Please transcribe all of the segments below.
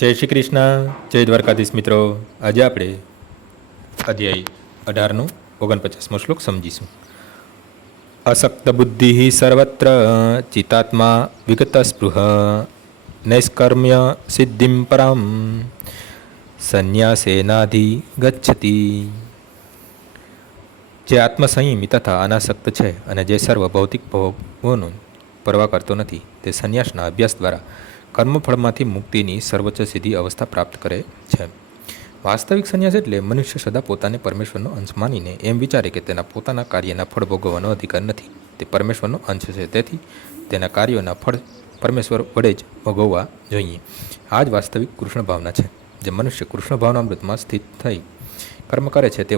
જય શ્રી કૃષ્ણ, જય દ્વારકાધીશ મિત્રો. આજે આપણે અધ્યાય 18નો 49મો શ્લોક સમજીશું. અસક્ત બુદ્ધિ સર્વત્ર ચિતાત્મા વિગત સ્પૃહ નૈષ્કર્મ્ય સિદ્ધિમ પરામ સંન્યાસેનાધિ ગચ્છતિ. જે આત્મસંયમી તથા અનાસક્ત છે અને જે સર્વ ભૌતિક ભોગોનું પરવા કરતો નથી, તે સંન્યાસના અભ્યાસ દ્વારા કર્મફળમાંથી મુક્તિની સર્વોચ્ચ સિદ્ધિ અવસ્થા પ્રાપ્ત કરે છે. વાસ્તવિક સંન્યાસ એટલે મનુષ્ય સદા પોતાને પરમેશ્વરનો અંશ માનીને એમ વિચારે કે તેના પોતાના કાર્યના ફળ ભોગવવાનો અધિકાર નથી. તે પરમેશ્વરનો અંશ છે, તેથી તેના કાર્યોના ફળ પરમેશ્વર વડે જ ભોગવવા જોઈએ. આ જ વાસ્તવિક કૃષ્ણ ભાવના છે. જે મનુષ્ય કૃષ્ણ ભાવનામૃતમાં સ્થિત થઈ કર્મ કરે છે તે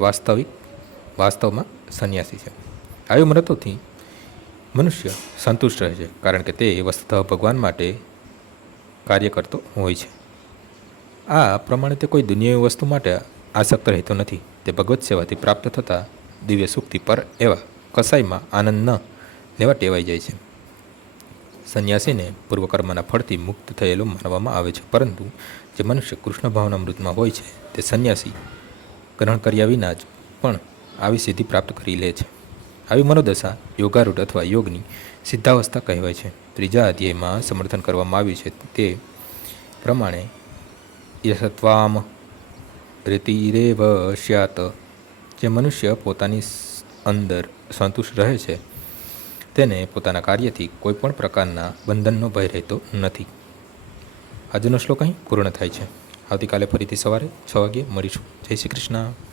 વાસ્તવમાં સંન્યાસી છે. આવી મૃત્યુથી મનુષ્ય સંતુષ્ટ રહે છે, કારણ કે તે વસ્તુતઃ ભગવાન માટે કાર્ય કરતો હોય છે. આ પ્રમાણે તે કોઈ દુનિયાવી વસ્તુ માટે આસક્ત રહેતો નથી. તે ભગવત સેવાથી પ્રાપ્ત થતા દિવ્ય સુખથી પર એવા કસાઈમાં આનંદ ન લેવા ટેવાઈ જાય છે. સંન્યાસીને પૂર્વકર્મના ફળથી મુક્ત થયેલો માનવામાં આવે છે, પરંતુ જે મનુષ્ય કૃષ્ણ ભાવનામૃતમાં હોય છે તે સંન્યાસી ગ્રહણ કર્યા વિના જ પણ આવી સિદ્ધિ પ્રાપ્ત કરી લે છે. આવી મનોદશા યોગારૂઢ અથવા યોગની સિદ્ધાવસ્થા કહેવાય છે. ત્રીજા અધ્યાયમાં સમર્થન કરવામાં આવ્યું છે તે પ્રમાણે યશત્વામ રીતિરેવ સ્યાત. જે મનુષ્ય પોતાની અંદર સંતુષ્ટ રહે છે તેને પોતાના કાર્યથી કોઈ પણ પ્રકારના બંધનનો ભય રહેતો નથી. આજનો શ્લોક અહીં પૂર્ણ થાય છે. આવતીકાલે ફરીથી સવારે 6 વાગ્યે મળીશું. જય શ્રી કૃષ્ણ.